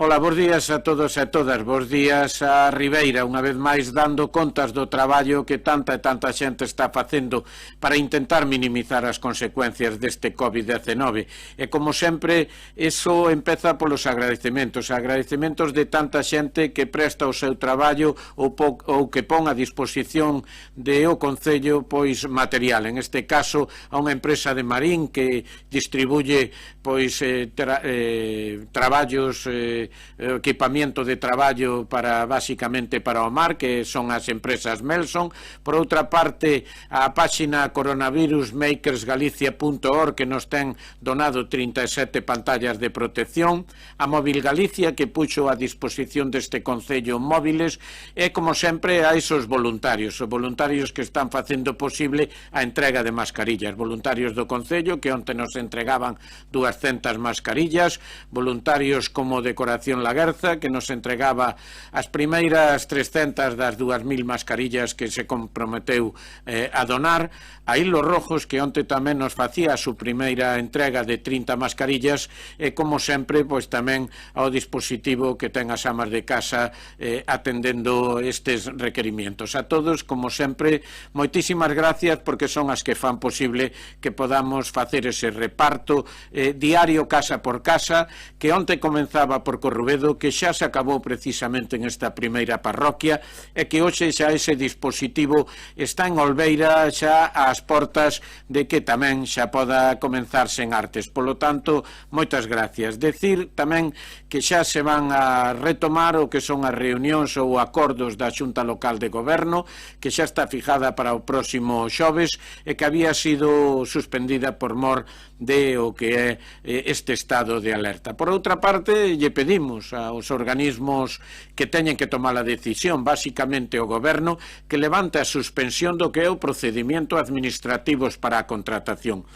Ola, bos días a todos e a todas, bos días a Ribeira, unha vez máis dando contas do traballo que tanta e tanta xente está facendo para intentar minimizar as consecuencias deste COVID-19. E como sempre, iso empeza polos agradecementos de tanta xente que presta o seu traballo ou que pon a disposición de o Concello pois material, en este caso a unha empresa de Marín que distribuye pois traballos equipamiento de traballo para basicamente para o mar, que son as empresas Melson. Por outra parte, a páxina coronavirusmakersgalicia.org, que nos ten donado 37 pantallas de protección, a Móvil Galicia, que puxo a disposición deste Concello móviles, e como sempre a esos voluntarios, os voluntarios que están facendo posible a entrega de mascarillas, voluntarios do Concello que onte nos entregaban 200 mascarillas, voluntarios como Decoración Laguerza, que nos entregaba as primeiras 300 das 2000 mascarillas que se comprometeu a donar, a Hilos Rojos, que onte tamén nos facía a súa primeira entrega de 30 mascarillas, e como sempre, pois tamén ao dispositivo que ten as amas de casa atendendo estes requerimientos. A todos, como sempre, moitísimas gracias, porque son as que fan posible que podamos facer ese reparto diario casa por casa, que onte comenzaba por Corrubedo, que xa se acabou precisamente en esta primeira parroquia, e que hoxe xa ese dispositivo está en Olveira, xa ás portas de que tamén xa poda comenzarse en Artes. Polo tanto, moitas gracias. Decir tamén que xa se van a retomar o que son as reunións ou acordos da Xunta Local de Goberno, que xa está fijada para o próximo xoves e que había sido suspendida por mor de o que é este estado de alerta. Por outra parte, lle pedimos aos organismos que teñen que tomar a decisión, basicamente o Goberno, que levante a suspensión do que é o procedimento administrativos para a contratación.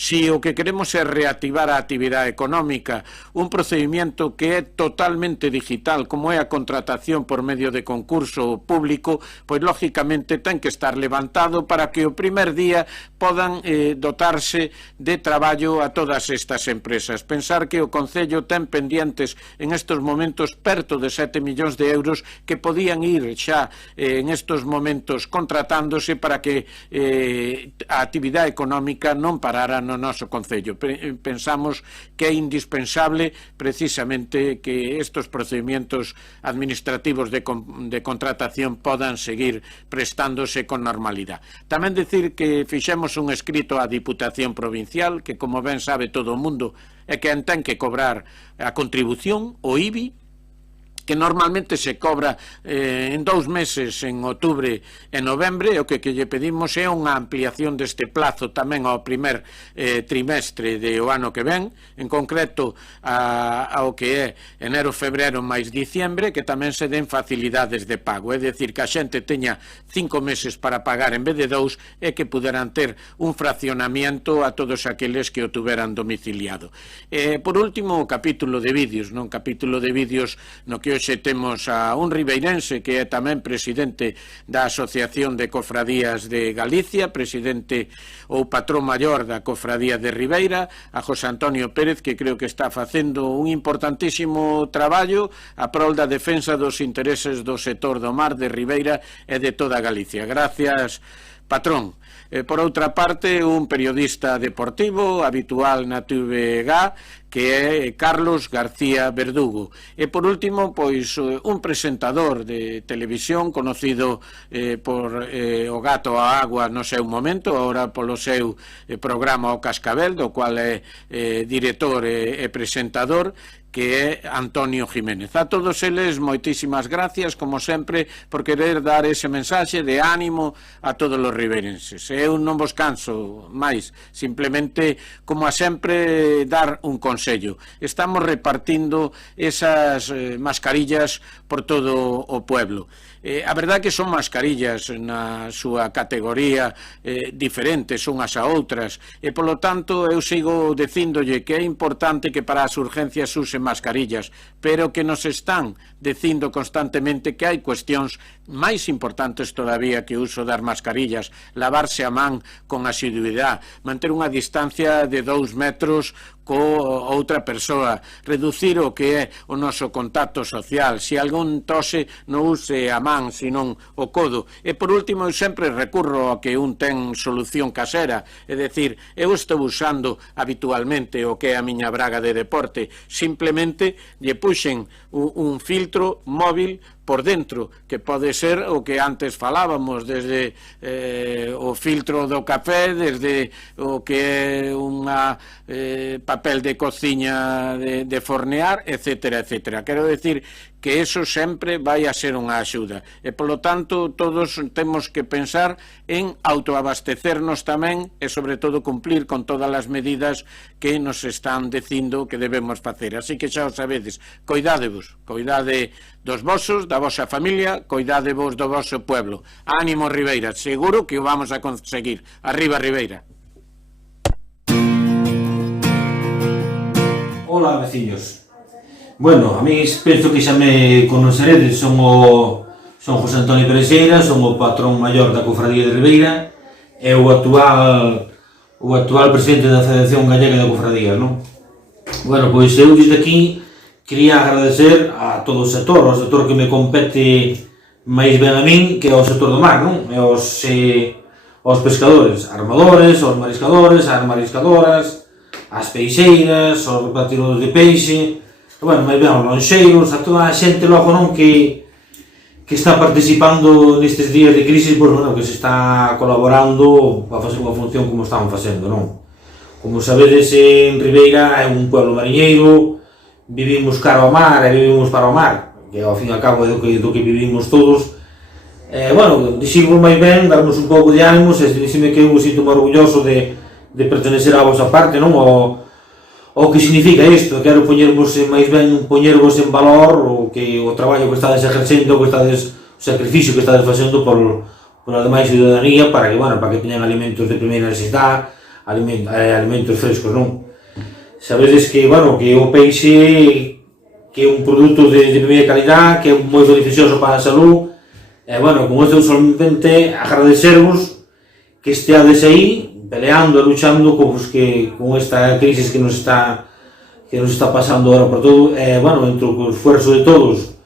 Si o que queremos é reactivar a actividade económica, un procedimento que é totalmente digital, como é a contratación por medio de concurso público, pois lógicamente ten que estar levantado para que o primer día podan dotarse de traballo a todas estas empresas. Pensar que o Concello ten pendientes en estos momentos perto de 7 millóns de euros que podían ir xa en estos momentos contratándose para que a actividade económica non parara no noso Concello. Pensamos que é indispensable precisamente que estos procedimientos administrativos de contratación podan seguir prestándose con normalidade. Tamén dicir que fixemos un escrito á Diputación Provincial, que como ben sabe todo o mundo é quen ten que cobrar a contribución, o IBI, que normalmente se cobra en 2 meses, en outubro e novembre. O que lle pedimos é unha ampliación deste plazo tamén ao primer trimestre do ano que ven, en concreto ao que é enero, febrero máis diciembre, que tamén se den facilidades de pago, é dicir, que a xente teña 5 meses para pagar en vez de 2 e que puderan ter un fraccionamiento a todos aqueles que o tuveran domiciliado. Por último, o capítulo de vídeos, non capítulo de vídeos no que hoxe temos a un ribeirense que é tamén presidente da Asociación de Cofradías de Galicia, presidente ou patrón maior da Cofradía de Ribeira, a José Antonio Pérez, que creo que está facendo un importantísimo traballo a prol da defensa dos intereses do sector do mar de Ribeira e de toda Galicia. Gracias, patrón. Por outra parte, un periodista deportivo habitual na TVG, que é Carlos García Verdugo. E por último, pois un presentador de televisión conocido por O Gato a Agua no seu momento, agora polo seu programa O Cascabel, do cual é director e presentador, que é Antonio Jiménez. A todos eles, moitísimas gracias, como sempre, por querer dar ese mensaxe de ánimo a todos os ribeirenses. Eu non vos canso máis, simplemente, como a sempre, dar un consello. Estamos repartindo esas mascarillas por todo o pueblo. A verdade que son mascarillas na súa categoría diferentes unhas a outras, e polo tanto eu sigo dicíndolle que é importante que para as urgencias use mascarillas, pero que nos están dicindo constantemente que hai cuestións máis importantes todavía que o uso das mascarillas: lavarse a man con asiduidade, manter unha distancia de 2 metros co outra persoa, reducir o que é o noso contacto social. Se algún tose, non use a man, senón o codo. E por último, eu sempre recurro a que un ten solución casera, é dicir, eu estou usando habitualmente o que é a miña braga de deporte, simplemente lle puxen un filtro móvil por dentro, que pode ser o que antes falábamos, desde o filtro do café, desde o que é unha papel de cociña de fornear, etcétera, etcétera. Quero decir que eso sempre vai a ser unha axuda, e polo tanto todos temos que pensar en autoabastecernos tamén e sobre todo cumplir con todas as medidas que nos están dicindo que debemos facer. Así que xa o sabedes, coidádevos, coidade dos vosos, da vosa familia, coidádevos do voso pueblo. Ánimo, Ribeira, seguro que o vamos a conseguir. Arriba, Ribeira. Hola, veciños. Bueno, a mí penso que xa me conoceredes, son José Antonio Perexeira, son o patrón maior da Cofradía de Ribeira e o actual presidente da Federación Gallega de Cofradías, non? Bueno, pois eu desde aquí quería agradecer a todo o sector que me compete máis ben a min, que é o sector do mar, non? E aos pescadores, armadores, aos mariscadores, as mariscadoras, as peixeiras, aos repartidores de peixe, bueno, máis ben aos lonxeiros, a toda a xente logo non que está participando nestes días de crisis, pois, bueno, que se está colaborando para facer unha función como están facendo, non? Como sabedes, en Ribeira é un pueblo mariñeiro, vivimos caro ao mar e vivimos para o mar, que ao fin e ao cabo é do que vivimos todos. Bueno, dixirvos máis ben, darmos un pouco de ánimos, e dixime que eu sinto orgulloso de pertenecer á vosa parte, non? O que significa isto, quero poñervos máis ben, poñervos en valor o traballo que estades exercendo, o sacrificio que estades facendo por a demais ciudadanía para que teñan alimentos de primeira necesidade, alimentos frescos, non? Sabedes que o peixe que é un produto de primeira calidad, que é moi beneficioso para a salud, con isto solamente agradecervos que esteades aí peleando e luchando con esta crisis que nos está pasando ahora por todo, entre o esforzo de todos,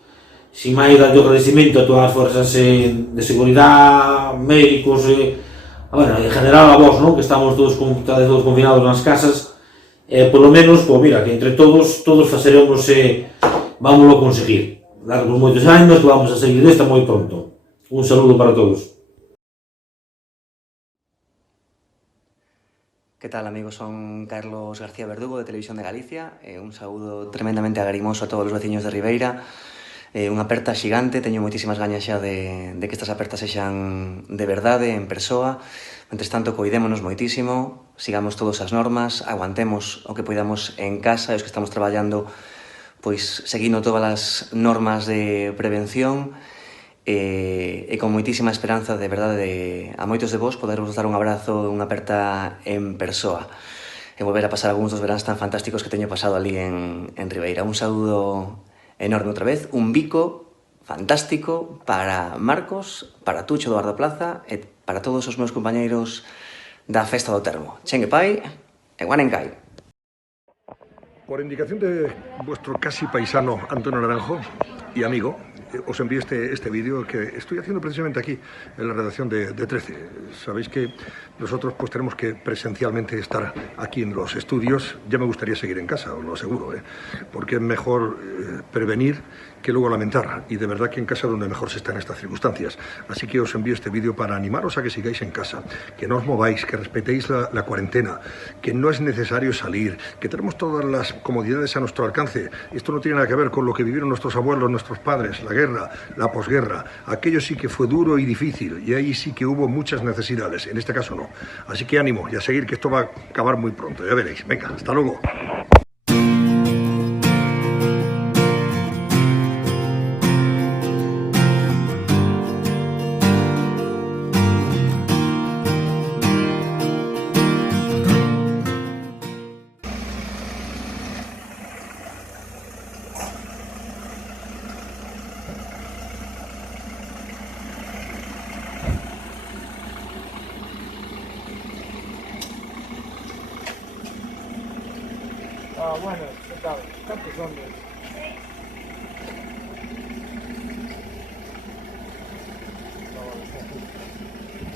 sin máis dar o agradecimento a todas as forzas de seguridade, médicos, en general a vos, que estamos todos confinados nas casas, polo menos, que entre todos faceremos e vámoslo conseguir. Darvos moitos anos, que vamos a seguir desta moi pronto. Un saludo para todos. ¿Qué tal, amigos? Son Carlos García Verdugo de Televisión de Galicia. Un saúdo tremendamente agarimoso a todos os veciños de Ribeira. Unha aperta xigante, teño moitísimas gañas xa de que estas apertas sexan de verdade, en persoa. Mentres tanto, coidémonos moitísimo, sigamos todas as normas, aguantemos o que poidamos en casa, e os que estamos traballando, pois seguindo todas as normas de prevención, e con moitísima esperanza, de verdade, a moitos de vos poderos dar un abrazo, unha aperta en persoa e volver a pasar algúns dos veráns tan fantásticos que teño pasado ali en Ribeira. Un saúdo enorme outra vez, un bico fantástico para Marcos, para Tucho do Ardo Plaza e para todos os meus compañeiros da Festa do Termo. Chengue pai e guanencai. Por indicación de vuestro casi paisano Antonio Naranjo y amigo, os envié este vídeo que estoy haciendo precisamente aquí, en la redacción de 13. Sabéis que nosotros pues tenemos que presencialmente estar aquí en los estudios. Ya me gustaría seguir en casa, os lo aseguro, porque es mejor prevenir que luego lamentar. Y de verdad que en casa es donde mejor se está en estas circunstancias. Así que os envío este vídeo para animaros a que sigáis en casa, que no os mováis, que respetéis la cuarentena, que no es necesario salir, que tenemos todas las comodidades a nuestro alcance. Esto no tiene nada que ver con lo que vivieron nuestros abuelos, nuestros padres, la guerra, la posguerra. Aquello sí que fue duro y difícil, y ahí sí que hubo muchas necesidades. En este caso no. Así que ánimo y a seguir, que esto va a acabar muy pronto, ya veréis. Venga, hasta luego. Bueno, ¿qué tal? ¿Cuántos hombres?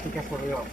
Sí que has corrido.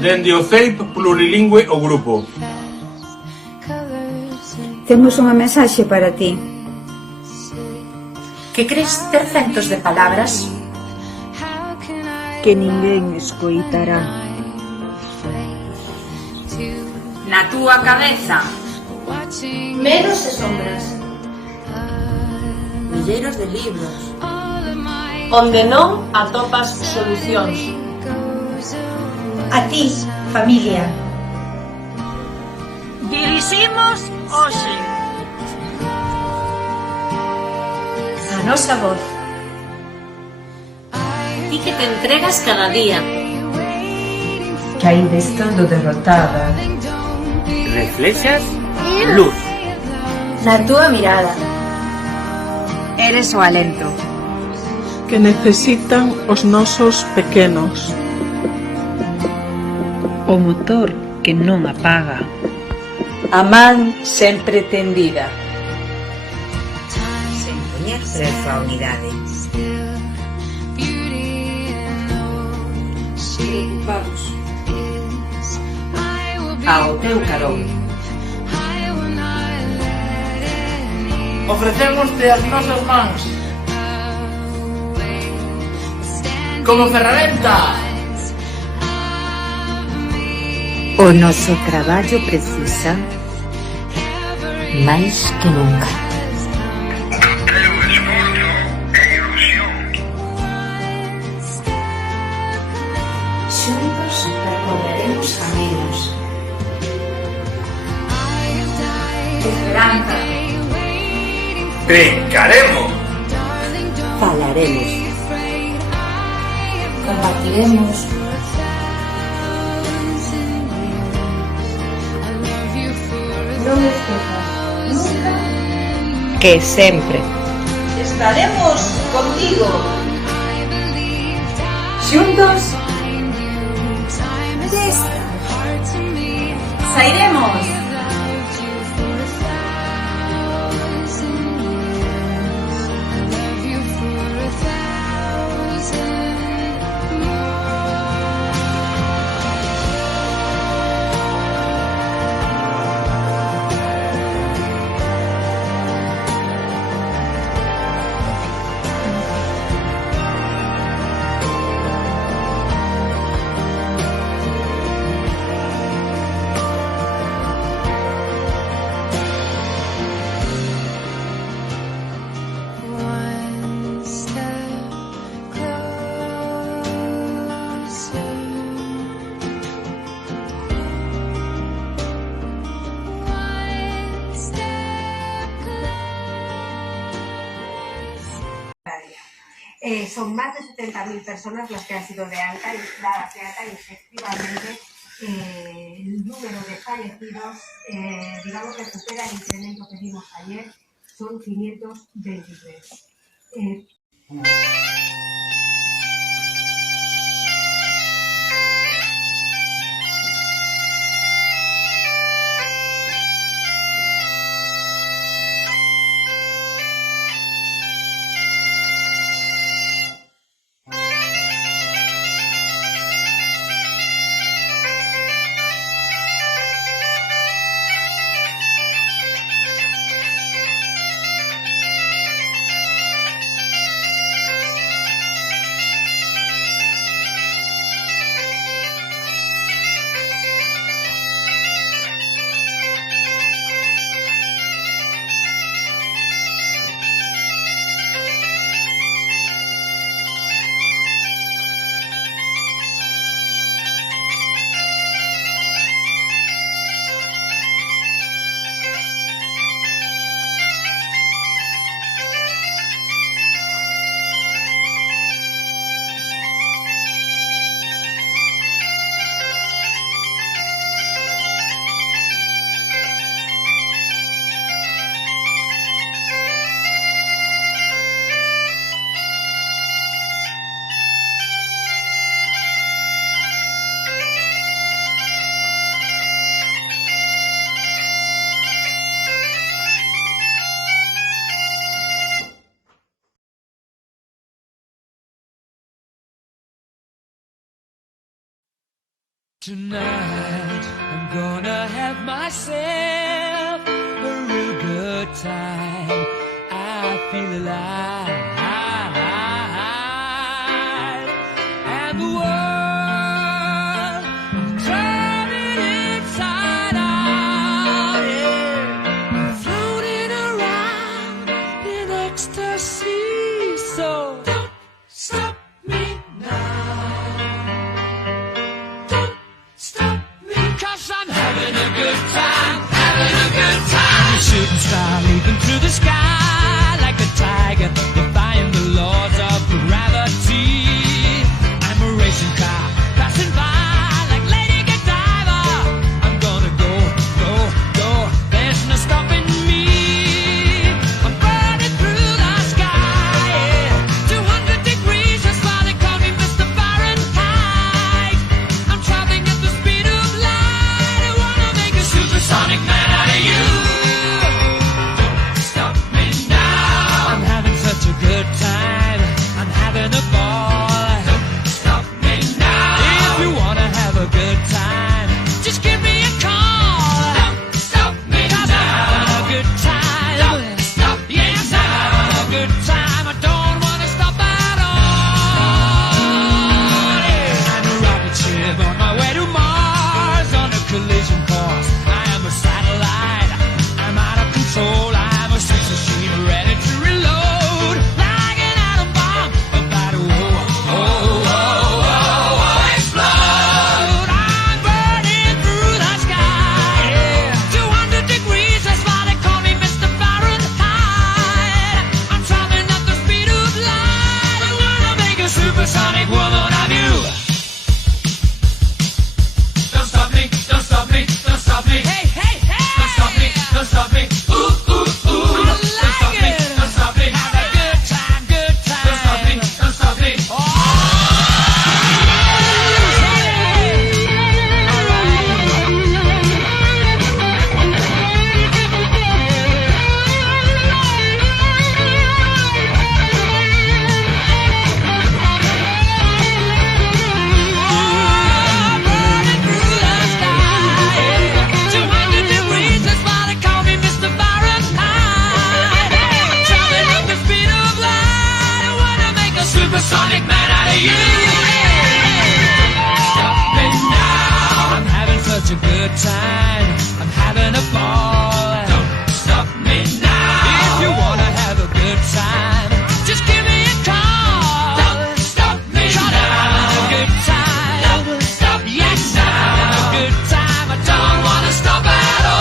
Dende o CEIP plurilingüe o grupo. Temos unha mensaxe para ti. Que crees ter centos de palabras? Que ninguén escoitará. Na túa cabeza. Meros e sombras. Milleiros de libros. Onde non atopas solucións. A ti, familia. Diriximos hoxe A nosa voz. Ti que te entregas cada día. Que aínda estando derrotada, Reflexas luz. na túa mirada. eres o alento. Que necesitan os nosos pequenos. O motor que non apaga. A man sempre tendida. Sen poñer prezo á unidade. Preocupados. Ao teu carón. Ofrecémoste as nosas mans como ferramenta. O noso traballo precisa máis que nunca. Xuntos recorreremos caminos. Esperanza. Brincaremos. Falaremos. Compartiremos. Non esquezas nunca. que sempre. Estaremos contigo. Xuntos Sairemos. Son más de 70.000 personas las que han sido dadas de alta y efectivamente el número de fallecidos, digamos que supera el incremento que vimos ayer, son 523. Tonight, I'm gonna have myself a real good time. I feel alive. And the world turning inside out, yeah. I'm floating around in ecstasy. So don't stop me now. Stop me, 'cause I'm having a good time, having a good time. I'm a shooting star leaping through the sky like a tiger, defying the laws of gravity. I'm a racing car passing by like Lady Godiva. I'm gonna go, go, go. There's no stopping me. I'm burning through the sky, yeah. 200 degrees, that's why they call me Mr. Fahrenheit. I'm traveling at the speed of light. I wanna make a supersonic man out of you. Don't stop me now. I'm having such a good time. I'm having a ball. Don't stop me now. If you wanna have a good time, just give me a call. Don't stop me now. I'm having a good time. Don't stop me now. I'm having a good time. I don't wanna stop at all. Yeah. I'm a rocket ship on my way to Mars on a collision course. I am a satellite. I'm out of control. I'm a sex machine ready to reload. Like an atom bomb about to explode. I'm burning through the sky. Yeah. 200 degrees, that's why they call me Mr. Fahrenheit. I'm traveling at the speed of light. I wanna make a supersonic woman of you. Don't stop me, don't stop me, don't stop me. Hey, hey, hey! Don't stop me, don't stop me. Ooh, ooh, ooh. Don't stop me, don't stop me. Have a good time, good time. Don't stop me, don't stop me. Burning through the sky. 200 degrees, that's why they call me Mr. Fahrenheit. I'm traveling at the speed of light. I wanna make a supersonic man out of you. Stop me now. I'm having such a good time. I'm having a ball. Don't stop me now. If you wanna have a good time, just give me a call. Don't stop me now. I'm having a good time. Don't stop me now. I'm having a good time. I don't wanna stop at all.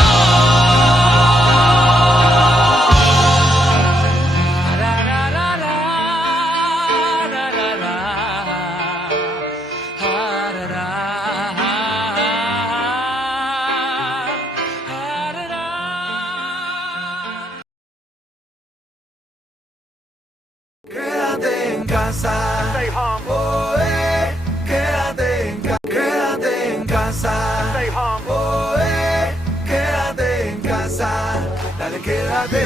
en casa. Stay home. Oh, quédate en casa. Quédate en casa. Stay home. Oh, quédate en casa. Dale, quédate.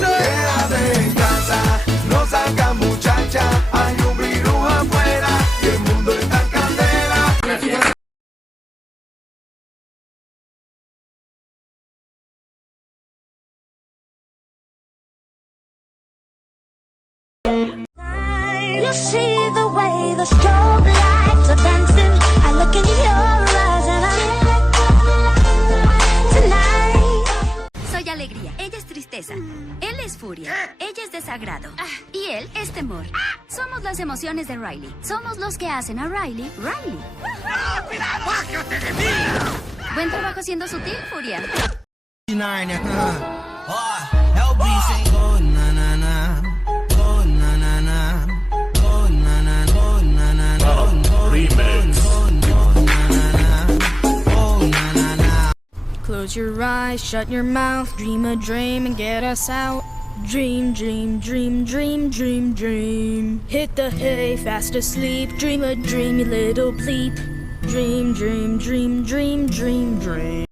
Quédate en casa. No salgas, muchacha. Hay un virus afuera y el mundo está en candela. You see the way the strobe lights are dancing. I look in your eyes and tonight. Soy alegría, ella es tristeza. Él es furia, ella es desagrado. Y él es temor. Somos las emociones de Riley. Somos los que hacen a Riley, Riley. ¡Bájate de mí! Buen trabajo siendo sutil, furia. Close your eyes, shut your mouth, dream a dream and get us out. Dream, dream, dream, dream, dream, dream. Hit the hay, fast asleep, dream a dream, you little bleep. Dream, dream, dream, dream, dream, dream.